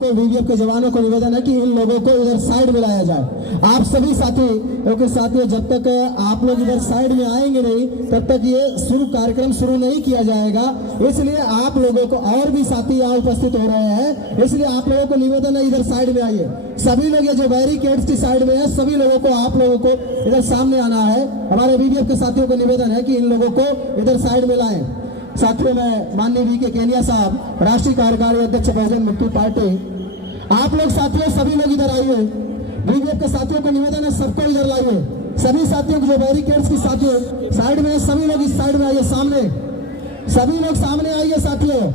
तो वीवीएफ के जवानों को निवेदन है कि इन लोगों को इधर साइड में लाया जाए। आप सभी साथियों जब तक आप लोग इधर साइड में आएंगे नहीं तब तक ये कार्यक्रम शुरू नहीं किया जाएगा। इसलिए आप लोगों को और भी साथी यहाँ उपस्थित हो रहे हैं, इसलिए आप लोगों को निवेदन है इधर साइड में आइए। सभी लोग ये जो बैरिकेड्स की साइड में है सभी लोगों को आप लोगों को इधर सामने आना है। हमारे वीवीएफ के साथियों को निवेदन है कि इन लोगों को इधर साइड में लाएं। साथियों में माननीय वी.के. केनिया साहब, राष्ट्रीय कार्यकारी अध्यक्ष बहुजन मुक्ति पार्टी, आप लोग साथियों सभी लोग इधर आइए। वीवीएफ के साथियों को निवेदन है सबको इधर लाइए। सभी साथियों को जो बैरिकेड्स की साथियों साइड में है सभी लोग इस साइड में आइए, सामने सभी लोग सामने आइए साथियों।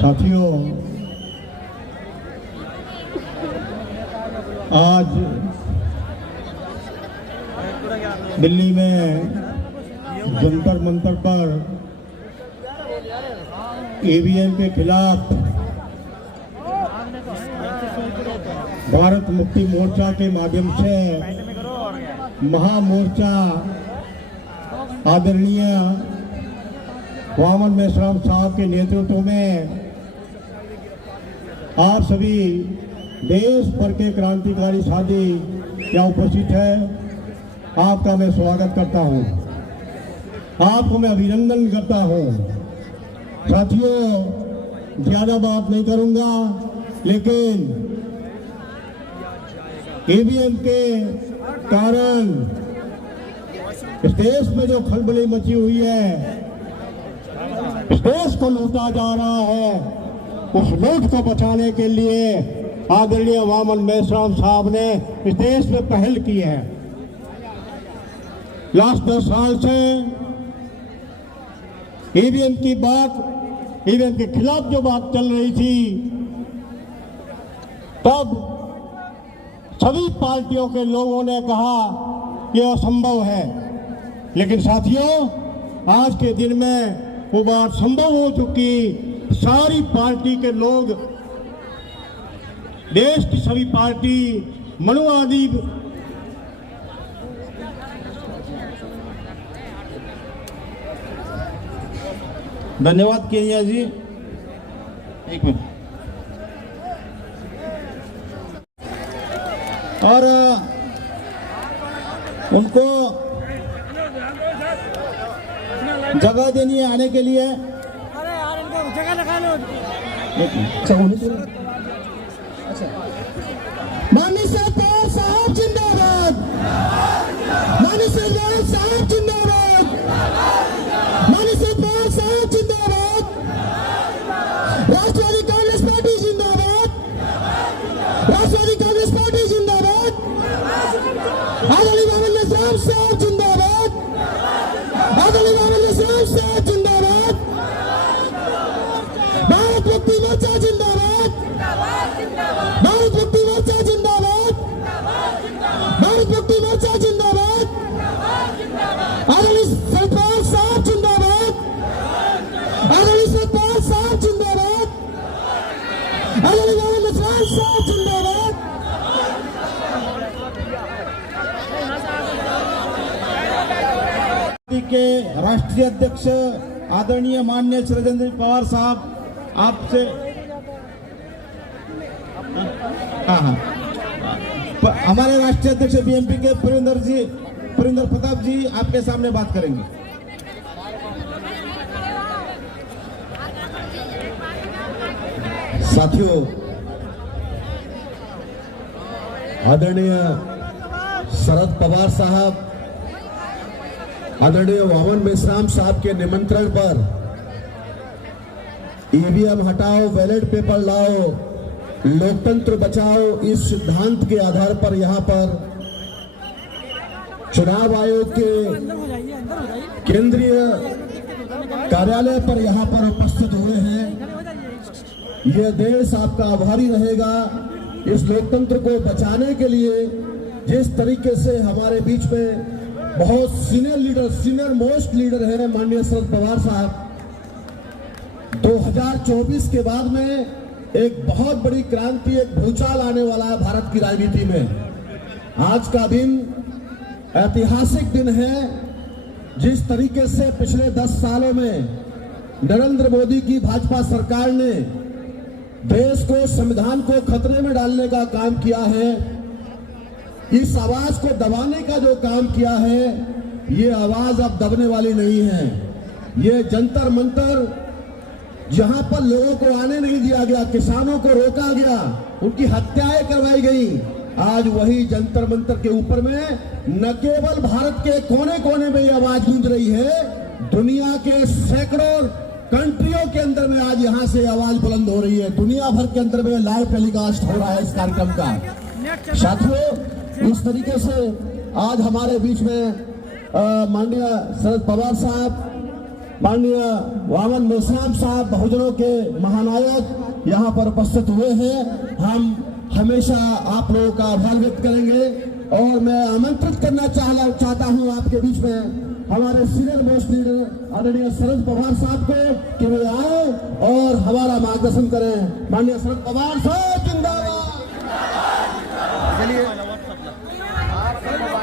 साथियों, आज दिल्ली में जंतर मंतर पर ईवीएम के खिलाफ भारत मुक्ति मोर्चा के माध्यम से महामोर्चा आदरणीय वामन मेश्राम साहब के नेतृत्व में आप सभी देश भर के क्रांतिकारी साथी यहाँ उपस्थित है। आपका मैं स्वागत करता हूँ, आपको मैं अभिनंदन करता हूँ। साथियों, ज्यादा बात नहीं करूंगा, लेकिन ईवीएम के कारण इस देश में जो खलबली मची हुई है, इस देश को लूटा जा रहा है, उस लूट को बचाने के लिए आदरणीय वामन मेश्राम साहब ने इस देश में पहल की है। लास्ट 10 साल से ईवीएम की बात, ईवीएम के खिलाफ जो बात चल रही थी, तब सभी पार्टियों के लोगों ने कहा यह असंभव है। लेकिन साथियों, आज के दिन में वो बात संभव हो चुकी। सारी पार्टी के लोग, देश की सभी पार्टी, मनुवादी धन्यवाद केनिया जी, एक मिनट। और उनको जगह देनी है आने के लिए। अरे यार, इनको जगह लगा लो। माननीय सरदार साहब जिंदाबाद, माननीय सरदार साहब जिंदाबाद, माननीय सरदार साहब जिंदाबाद, राष्ट्रवादी कांग्रेस पार्टी जिंदाबाद, राष्ट्रवादी कांग्रेस पार्टी जिंदाबाद, आदरणीय वामन मेश्राम साहब जिंदाबाद, आदरणीय वामन मेश्राम साहब जिंदाबाद, भारत मुक्ति मोर्चा जिंदाबाद, भारत मुक्ति मोर्चा जिंदाबाद, भारत मुक्ति मोर्चा जिंदाबाद, आदरणीय सरदार साहब जिंदाबाद, आदरणीय सरदार साहब जिंदाबाद, आदरणीय वामन मेश्राम साहब जिंदाबाद। के राष्ट्रीय अध्यक्ष आदरणीय माननीय शरदेंद्र पवार साहब, आपसे हमारे राष्ट्रीय अध्यक्ष बीएमपी के पुरिंदर प्रताप जी आपके सामने बात करेंगे। साथियों, आदरणीय शरद पवार साहब, आदरणीय वामन मेश्राम साहब के निमंत्रण पर ईवीएम हटाओ, बैलेट पेपर लाओ, लोकतंत्र बचाओ, इस सिद्धांत के आधार पर यहाँ पर चुनाव आयोग के केंद्रीय कार्यालय पर यहाँ पर उपस्थित हुए हैं। यह देश आपका आभारी रहेगा। इस लोकतंत्र को बचाने के लिए जिस तरीके से हमारे बीच में बहुत सीनियर मोस्ट लीडर है माननीय शरद पवार साहब, 2024 के बाद में एक बहुत बड़ी क्रांति, एक भूचाल आने वाला है भारत की राजनीति में। आज का दिन ऐतिहासिक दिन है जिस तरीके से पिछले 10 सालों में नरेंद्र मोदी की भाजपा सरकार ने देश को, संविधान को खतरे में डालने का काम किया है, इस आवाज को दबाने का जो काम किया है, ये आवाज अब दबने वाली नहीं है। ये जंतर मंतर जहां पर लोगों को आने नहीं दिया गया, किसानों को रोका गया, उनकी हत्याएं करवाई गई, आज वही जंतर मंतर के ऊपर में न केवल भारत के कोने कोने में ये आवाज गूंज रही है, दुनिया के सैकड़ों कंट्रियों के अंदर में आज यहां से आवाज बुलंद हो रही है। दुनिया भर के अंदर में लाइव टेलीकास्ट हो रहा है इस कार्यक्रम का। साथियों, इस तरीके से आज हमारे बीच में माननीय शरद पवार साहब, माननीय वामन मेश्राम साहब, बहुजनों के महानायक यहाँ पर उपस्थित हुए हैं। हम हमेशा आप लोगों का आभार व्यक्त करेंगे और मैं आमंत्रित करना चाहता हूँ आपके बीच में हमारे सीनियर मोस्ट लीडर आदरणीय शरद पवार साहब को कि वे आए और हमारा मार्गदर्शन करें। माननीय शरद पवार साहब जिंदाबाद।